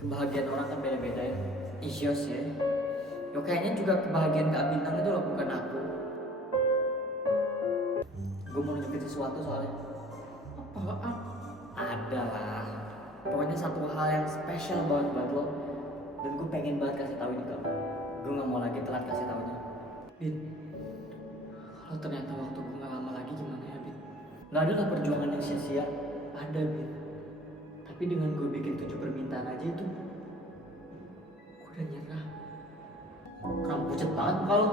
Kebahagiaan orang kan beda-beda ya. Iya sih. Yo kayaknya juga kebahagiaan Kak Bintang itu loh, bukan aku. Gue mau nunjukin sesuatu soalnya. Apaan? Ada lah. Pokoknya satu hal yang spesial banget buat lo. Dan gue pengen banget kasih tahu ini ke lo. Gue gak mau lagi telat kasih taunya. Bin, kalau ternyata waktu gue gak lama lagi gimana ya Bin? Gak ada lah perjuangan yang sia-sia. Ada Bin. Tapi dengan gue bikin 7 permintaan aja itu, gue udah nyerah. Kurang pucet banget kalau.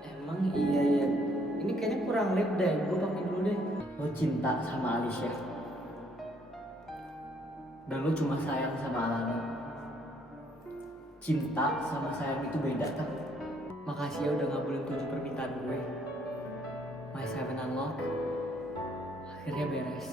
Emang iya ya. Ini kayaknya kurang lip deh. Gue pakai dulu deh. Lo cinta sama Alicia. Dan lo cuma sayang sama Alana. Cinta sama sayang itu beda kan? Makasih ya udah ngabulin 7 permintaan gue. My 7 unlock akhirnya beres.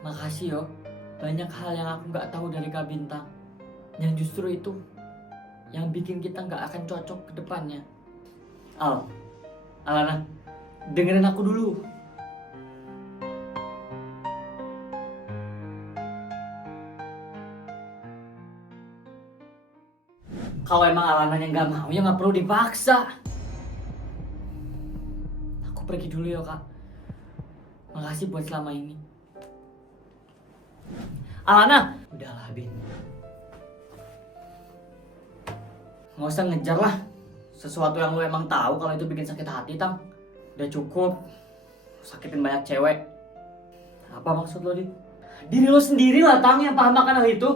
Makasih yo, banyak hal yang aku nggak tahu dari Kak Bintang, yang justru itu yang bikin kita nggak akan cocok ke depannya. Alana, dengerin aku dulu. Kalau emang Alananya nggak mau ya nggak perlu dipaksa. Aku pergi dulu ya Kak. Makasih buat selama ini. Alana, udahlah Bin. Nggak usah ngejar lah sesuatu yang lo emang tahu kalau itu bikin sakit hati, Tang. Udah cukup sakitin banyak cewek. Apa maksud lo, Dit? Diri lo sendiri lah, Tang, yang paham akan hal itu.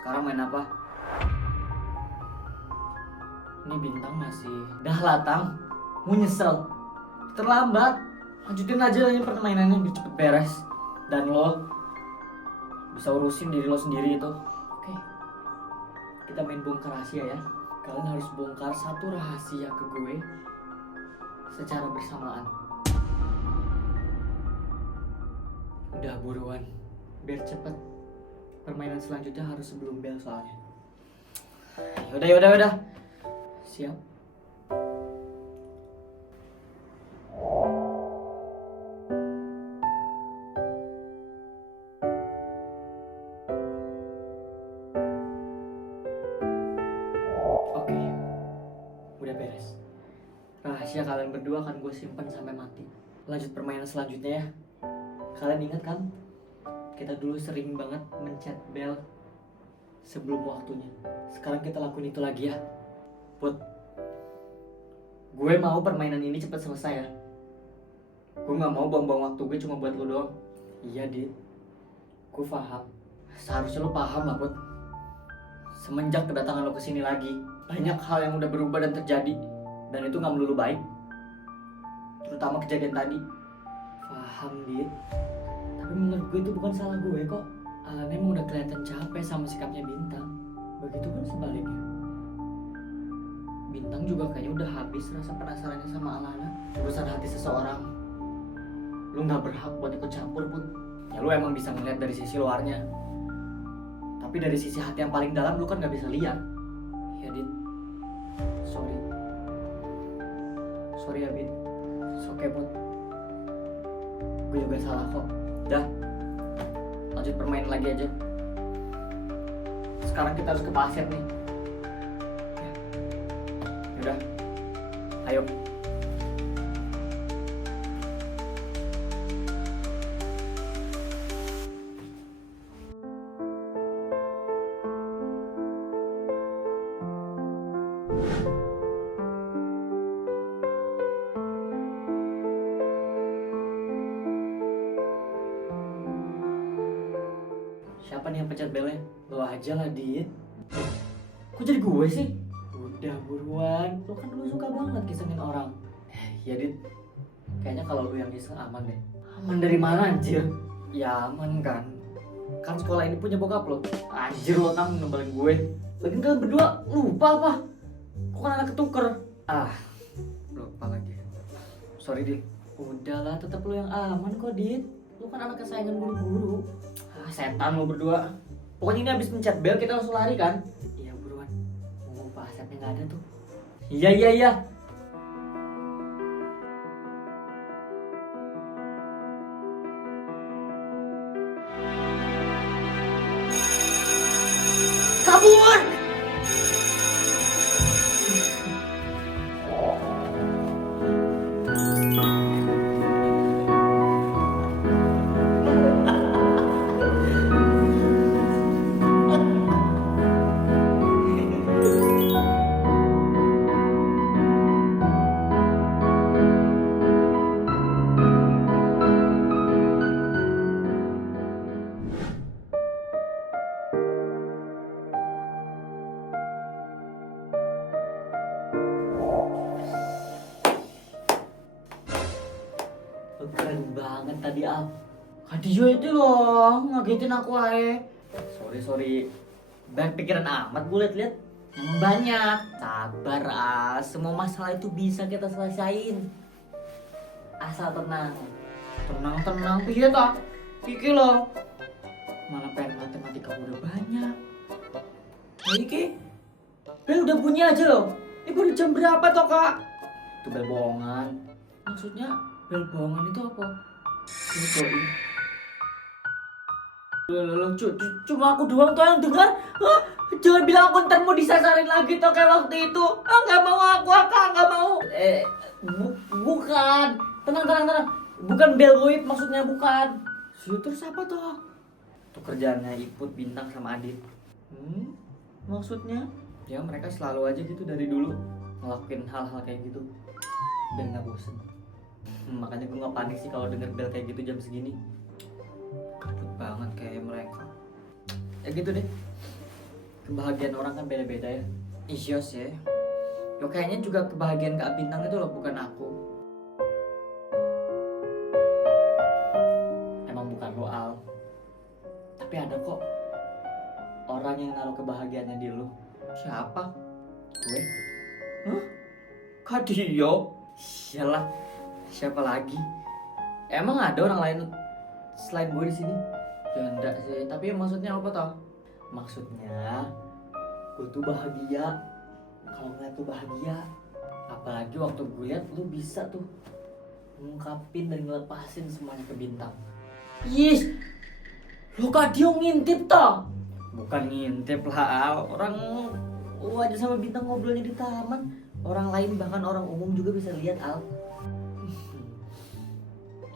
Sekarang main apa? Ini Bintang masih. Dah lah, Tang. Mau nyesel. Terlambat. Lanjutin aja ini permainannya biar cepet beres. Dan lo bisa urusin diri lo sendiri itu. Oke. Kita main bongkar rahasia ya. Kalian harus bongkar satu rahasia ke gue secara bersamaan. Udah buruan. Biar cepet. Permainan selanjutnya harus sebelum bel soalnya. Yaudah. Siap. Oke. Udah beres. Rahasia kalian berdua akan gue simpan sampai mati. Lanjut permainan selanjutnya ya. Kalian ingat kan? Kita dulu sering banget mencet bel sebelum waktunya. Sekarang kita lakuin itu lagi ya. Put, gue mau permainan ini cepat selesai ya. Gue gak mau buang-buang waktu gue cuma buat lo doang. Iya, Dit. Gue paham. Seharusnya lo paham lah, Put. Semenjak kedatangan lo kesini lagi, banyak hal yang udah berubah dan terjadi. Dan itu gak melulu baik. Terutama kejadian tadi. Paham, Dit. Tapi menurut gue itu bukan salah gue kok. Alana emang udah kelihatan capek sama sikapnya Bintang. Begitu kan sebaliknya. Bintang juga kayaknya udah habis rasa penasarannya sama Alana. Urusan hati seseorang, lu gak berhak buat ikut campur, Put. Ya lu emang bisa ngeliat dari sisi luarnya. Tapi dari sisi hati yang paling dalam lu kan gak bisa lihat. Ya, Dit. Sorry ya, Bin. It's okay, Put. Gue juga salah kok. Dah, lanjut permainan lagi aja. Sekarang kita harus ke pasir nih. Yaudah, ayo. pencet belnya. Lo aja lah, Dit. Kok jadi gue sih? Udah buruan, lo kan dulu suka banget kisengin orang. Ya Dit, kayaknya kalau lo yang iseng aman deh. Aman dari mana anjir? Ya aman kan. Kan sekolah ini punya bokap lo. Anjir lo kan nembalin gue. Lagian kalian berdua lupa apa? Kok kan anak ketuker? Lupa lagi. Sorry Dit. Udahlah, tetap lo yang aman kok Dit. Lo kan anak kesayangan guru-guru. Setan lo berdua. Pokoknya ini habis pencet bel kita langsung lari kan? Iya buruan. Mau Pak Asepnya nggak ada tuh. Iya. Kabur! Keren banget tadi Al. Kadio itu loh ngagetin aku aja. Sorry. Banyak pikiran amat gue liat-liat. Emang banyak. Sabar Al, semua masalah itu bisa kita selesain. Asal tenang. Tenang. Piye toh? Iki loh. Mana pengen matematika udah banyak. Nah, iki bel udah bunyi aja loh. Ini baru jam berapa toh kak? Itu bel bohongan. Maksudnya bel bohongan itu apa? Ini cuma aku doang tuh yang dengar. Jangan bilang aku ntar mau disasarin lagi toh kayak waktu itu. Nggak mau aku, nggak mau. Bukan. Tenang. Bukan bel goib maksudnya, bukan. Terus apa toh? Itu kerjaannya Iput, Bintang sama Adit. Maksudnya? Ya mereka selalu aja gitu dari dulu ngelakuin hal-hal kayak gitu biar nggak bosen. Makanya gue nggak panik sih kalau denger bel kayak gitu jam segini. Kabut banget kayak mereka. Ya gitu deh. Kebahagiaan orang kan beda-beda ya. Iya sih. Yo kayaknya juga kebahagiaan Kak Bintang itu loh, bukan aku. Emang bukan lo Al. Tapi ada kok orang yang naruh kebahagiaannya di lo. Siapa? Gue? Kak Dio? Iyalah. Siapa lagi? Emang ada orang lain selain gue di sini? Ya enggak sih, tapi maksudnya apa toh? Maksudnya gue tuh bahagia kalau ngeliat tuh bahagia. Apalagi waktu gue liat lu bisa tuh ngungkapin dan ngelepasin semuanya ke Bintang. Yes, lu Kak Dio ngintip toh? Bukan ngintip lah, orang lu aja sama Bintang ngobrolnya di taman. Orang lain bahkan orang umum juga bisa lihat Al.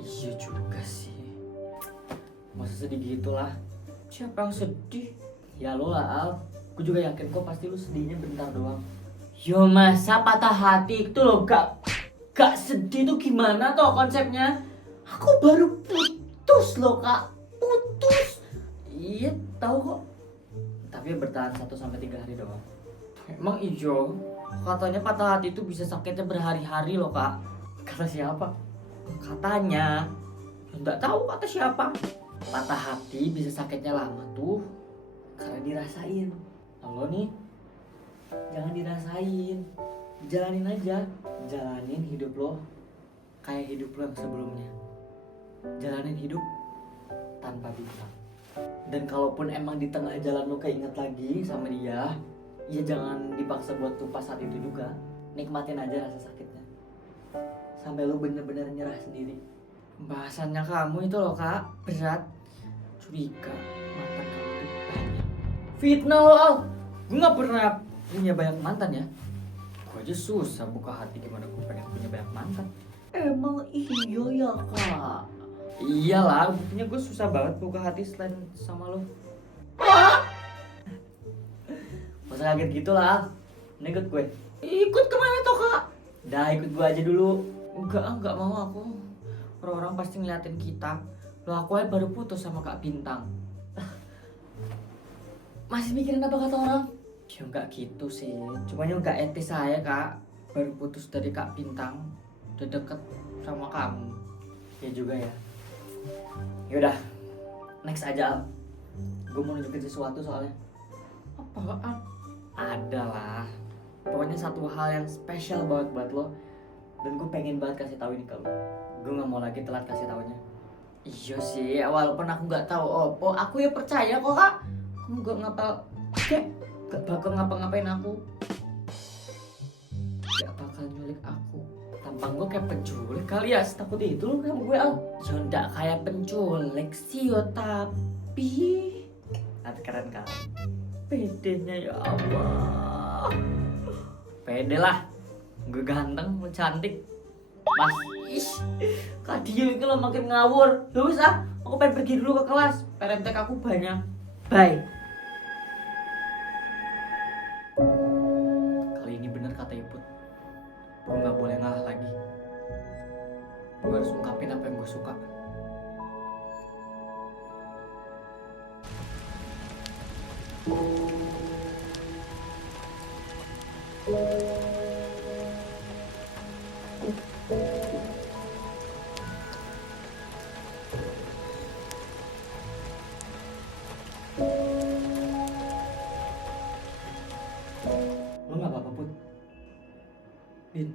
Iya juga sih. Masa sedih gitu lah. Siapa yang sedih? Ya lo lah Al. Gue juga yakin kok pasti lu sedihnya bentar doang. Yo masa patah hati itu lo gak sedih tuh gimana toh konsepnya? Aku baru putus loh kak. Putus. Iya tahu kok. Tapi bertahan 1-3 hari doang. Emang ijo? Katanya patah hati itu bisa sakitnya berhari-hari loh kak. Kata siapa? Katanya. Nggak tahu kata siapa. Patah hati bisa sakitnya lama tuh karena dirasain. Lo nih jangan dirasain, jalanin aja. Jalanin hidup lo kayak hidup lo yang sebelumnya. Jalanin hidup tanpa Bintang. Dan kalaupun emang di tengah jalan lo keinget lagi sama dia, ya jangan dipaksa buat lupa saat itu juga. Nikmatin aja rasa sakitnya sampai lo bener-bener nyerah sendiri. Bahasannya kamu itu loh kak berat. Curiga mantan kamu itu banyak. Fitnah lo Al. Gue gak pernah punya banyak mantan ya. Gue aja susah buka hati gimana gue pengen punya banyak mantan. Emang iya ya kak? Iyalah, buktinya gue susah banget buka hati selain sama lo. Masa kaget gitu lah. Ini ikut gue. Ikut kemana toh kak? Dah ikut gue aja dulu. Enggak mau aku. Orang-orang pasti ngeliatin kita. Loh aku aja baru putus sama Kak Bintang. Masih mikirin apa kata orang? Ya nggak gitu sih, cuma ya nggak etis saya kak. Baru putus dari Kak Bintang, udah deket sama kamu. Ya juga ya. Yaudah, next aja Al. Gue mau nunjukin sesuatu soalnya. Apaan? Ada lah. Pokoknya satu hal yang spesial banget buat lo. Dan gue pengen banget kasih tahu ini ke lo. Gue nggak mau lagi telat kasih taunya. Iya sih, walaupun aku nggak tahu opo, aku ya percaya kok kak. Kamu gak bakal ngapa-ngapain aku. Gak bakal nyulik aku. Tampang gue kayak penculik kali ya, takut itu lo sama gue Al. Ya nggak kayak penculik sih yo, tapi keren kan? Pedenya ya Allah. Pede lah. Gue ganteng, gue cantik. Mas, Kak Dio itu lo makin ngawur. Ya wis ah, aku pengen pergi dulu ke kelas. PRMTK aku banyak. Bye. Kali ini bener kata Iput. Gue gak boleh ngalah lagi. Gue harus ungkapin apa yang gue suka. Lo gak apa-apa Put? Bin,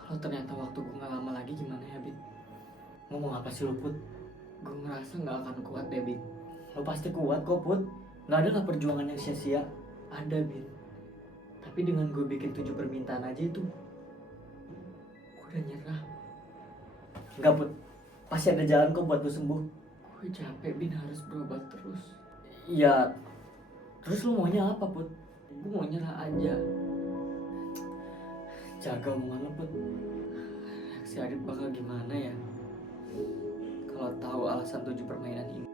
kalau ternyata waktu gue gak lama lagi gimana ya Bin? Ngomong apa sih lo Put? Gue ngerasa gak akan kuat deh Bin. Lo pasti kuat kok Put. Gak ada lah perjuangan yang sia-sia. Ada Bin. Tapi dengan gue bikin 7 permintaan aja itu, gue udah nyerah. Enggak Put, pasti ada jalan kok buat lo sembuh. Gue capek Bin, harus berobat terus. Iya, terus lo maunya apa Put? Gue mau nyerah aja. Jaga omongan lo Put. Si Adit bakal gimana ya kalau tahu alasan 7 permainan ini?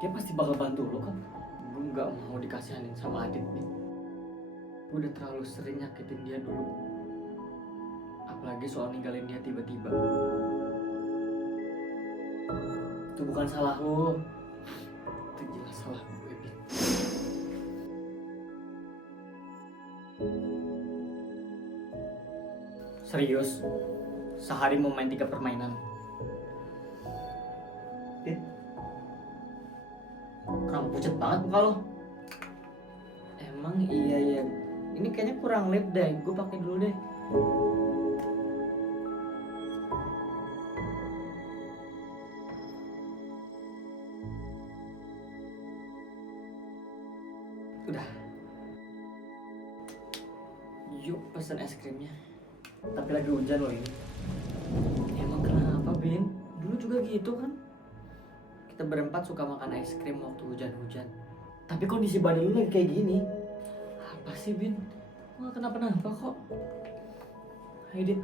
Dia pasti bakal bantu lo kan? Gue gak mau dikasihanin sama Adit Bin. Gue udah terlalu sering nyakitin dia dulu. Apalagi soal ninggalin dia tiba-tiba. Itu bukan salah lo. Itu jelas salah gue Bin. Serius, sehari mau main 3 permainan. Kurang pucet banget muka lo. Emang iya ya. Ini kayaknya kurang lip deh. Gue pakai dulu deh. Udah. Yuk pesen es krimnya. Tapi lagi hujan loh ini. Emang kenapa Bin? Dulu juga gitu kan? Kita berempat suka makan es krim waktu hujan-hujan. Tapi kondisi badan lu lagi kayak gini. Apa sih Bin? Gue gak kenapa-napa kok. Ayo Dit.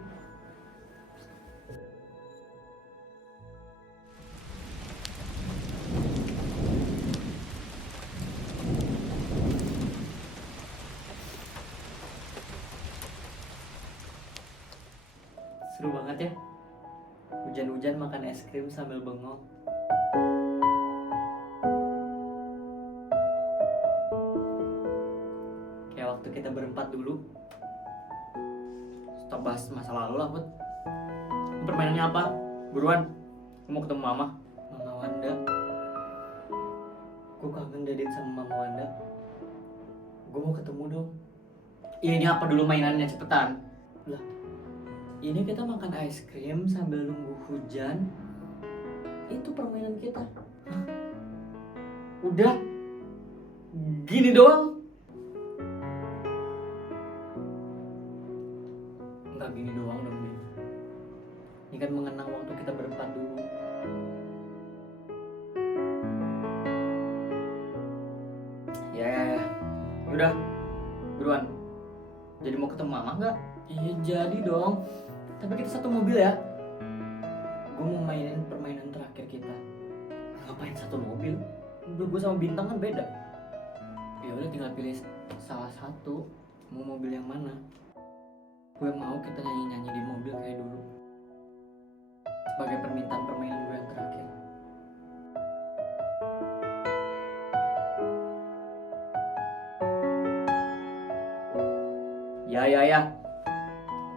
Seru banget ya. Hujan-hujan makan es krim sambil bengong. Kayak waktu kita berempat dulu. Stop bahas masa lalu lah Put. Permainannya apa? Buruan. Gue mau ketemu Mama. Mama Wanda. Gue kangen Dadin sama Mama Wanda. Gue mau ketemu dong. Ya ini apa dulu mainannya, cepetan. Lah, ini kita makan es krim sambil nunggu hujan. Itu permainan kita. Hah? Udah gini doang. Nggak gini doang dong Bin. Ini kan mengenang waktu kita berempat dulu. Ya. Udah, buruan. Jadi mau ketemu Mama nggak? Iya jadi dong. Tapi kita satu mobil ya. Gue mau mainin permainan terakhir kita. Ngapain satu mobil? Mobil gue sama Bintang kan beda. Ya udah tinggal pilih salah satu. Mau mobil yang mana? Gue mau kita nyanyi-nyanyi di mobil kayak dulu. Sebagai permintaan permainan gue yang terakhir. Ya, ya, ya.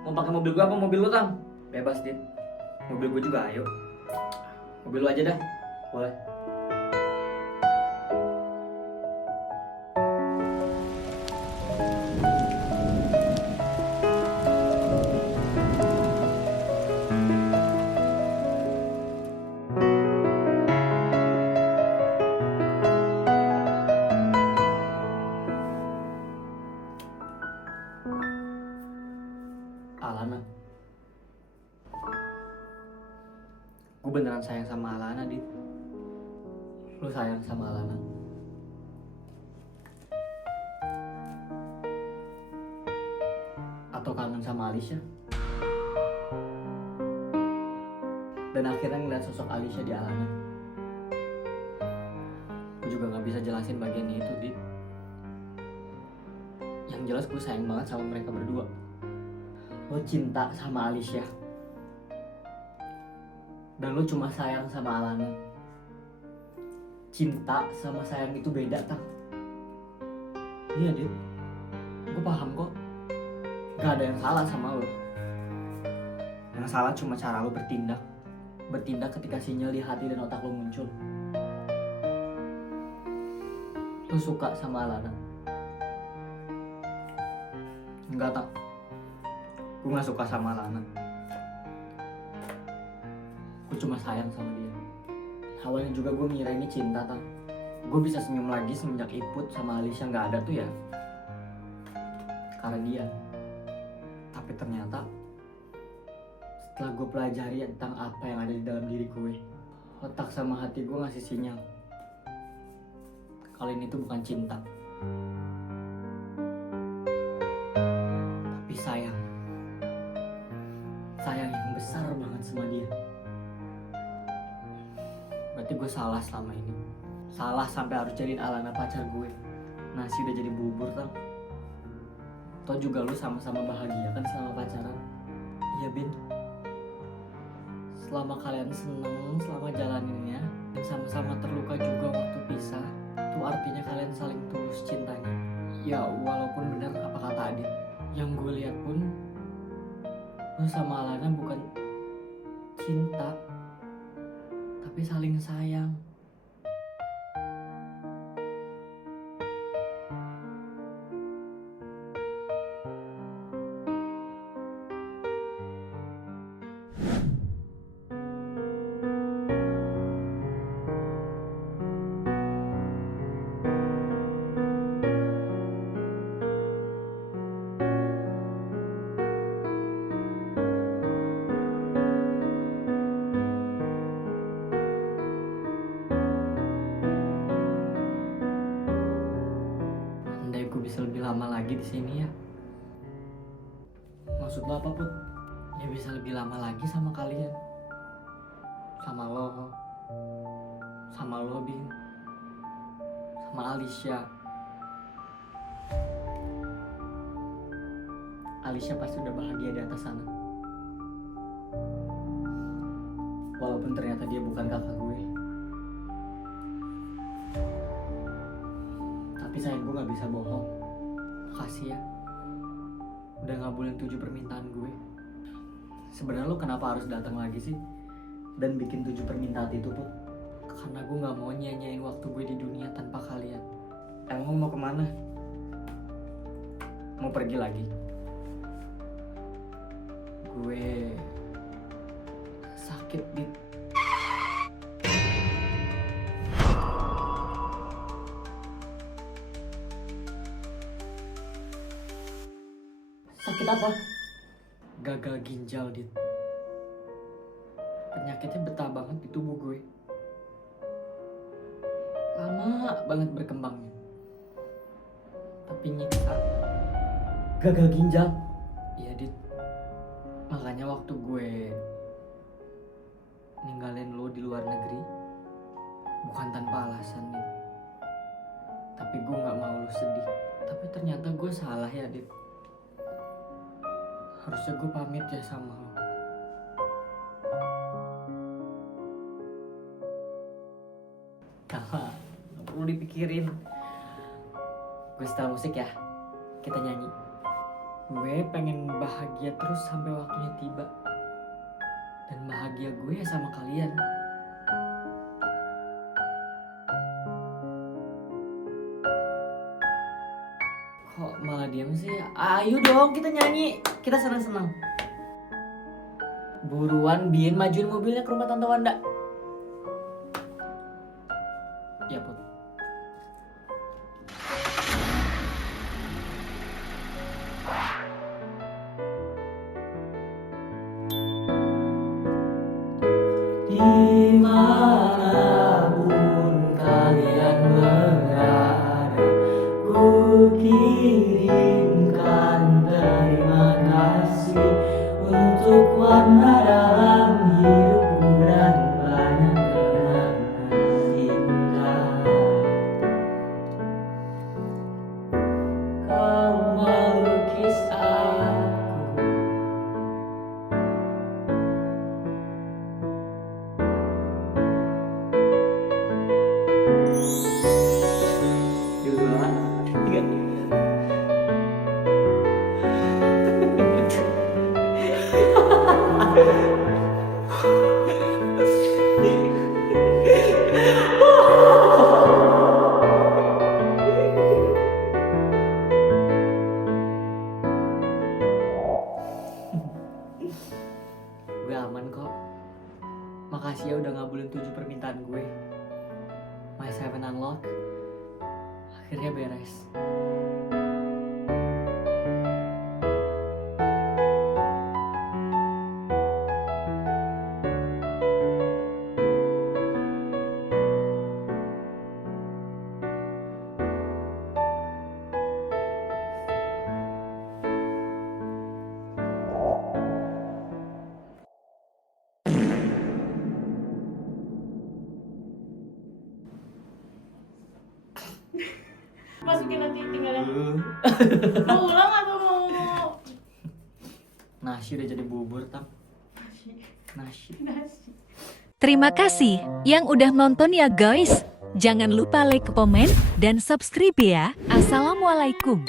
Mau pakai mobil gua apa mobil lu, Tang? Bebas, Dit. Mobil gua juga, ayo. Mobil lu aja dah. Boleh. Alana. Gue beneran sayang sama Alana, Dit. Lu sayang sama Alana? Atau kangen sama Alisha? Dan akhirnya ngeliat sosok Alisha di Alana. Gue juga gak bisa jelasin bagian itu, Dit. Yang jelas gue sayang banget sama mereka berdua. Lo cinta sama Alisha, dan lo cuma sayang sama Alana. Cinta sama sayang itu beda, Tang. Iya, Dit. Gue paham kok. Gak ada yang salah sama lo. Yang salah cuma cara lo bertindak. Bertindak ketika sinyal di hati dan otak lo muncul. Lo suka sama Alana? Enggak, Tang. Gue gak suka sama Alana. Gue cuma sayang sama dia. Awalnya juga gue ngira ini cinta, Tang. Gue bisa senyum lagi semenjak Iput sama Alisha gak ada tuh ya karena dia. Tapi ternyata setelah gue pelajari tentang apa yang ada di dalam diri gue, otak sama hati gue ngasih sinyal kalau ini tuh bukan cinta, tapi sayang. Sayang yang besar banget sama dia. Berarti gue salah selama ini. Salah sampai harus jadiin Alana pacar gue. Nasi udah jadi bubur, Tang. Toh juga lu sama-sama bahagia kan selama pacaran. Iya, Bin. Selama kalian seneng, selama jalaninnya, dan sama-sama terluka juga waktu pisah, itu artinya kalian saling tulus cintanya. Ya walaupun benar apa kata Adit, yang gue lihat pun lu sama Alana bukan cinta, tapi saling sayang. Andai gue bisa lebih lama lagi di sini ya. Maksud lo apa, Put? Ya bisa lebih lama lagi sama kalian. Sama lo, Bin. Sama Alisha. Alisha pasti udah bahagia di atas sana. Walaupun ternyata dia bukan kakak gue. Tapi sayang, gue gak bisa bohong. Makasih ya. Udah ngabulin 7 permintaan gue. Sebenarnya lo kenapa harus datang lagi sih? Dan bikin 7 permintaan itu, Put? Karena gue gak mau nyanyain waktu gue di dunia tanpa kalian. Emang mau kemana? Mau pergi lagi? Gue sakit, Dit. Sakit apa? Gagal ginjal, Dit. Penyakitnya betah banget di tubuh gue. Lama banget berkembangnya. Tapi nyiksa. Gagal ginjal. Iya, Dit. Makanya waktu gue ninggalin lo di luar negeri, bukan tanpa alasan, Dit. Tapi gue gak mau lo sedih. Tapi ternyata gue salah ya, Dit. Harusnya gue pamit ya sama lo. Gak perlu dipikirin. Gue setel musik ya. Kita nyanyi. Gue pengen bahagia terus sampai waktunya tiba. Dan bahagia gue sama kalian. Kok malah diam sih? Ayo dong kita nyanyi. Kita senang-senang. Buruan Bin, majuin mobilnya ke rumah Tante Wanda. Ya Put. Dimanapun kalian berada, ku kirimkan terima kasih untuk warna dalam hidupku dan banyak kenangan indah. Kau melukis aku. Dua, tiga. Gue aman kok. Makasih ya udah ngabulin 7 permintaan gue. My 7 unlock akhirnya beres. Masukin nanti tinggalnya. Mau ulang atau mau Nasi udah jadi bubur tam. Nasi. Terima kasih yang udah nonton ya guys. Jangan lupa like, komen, dan subscribe ya. Assalamualaikum.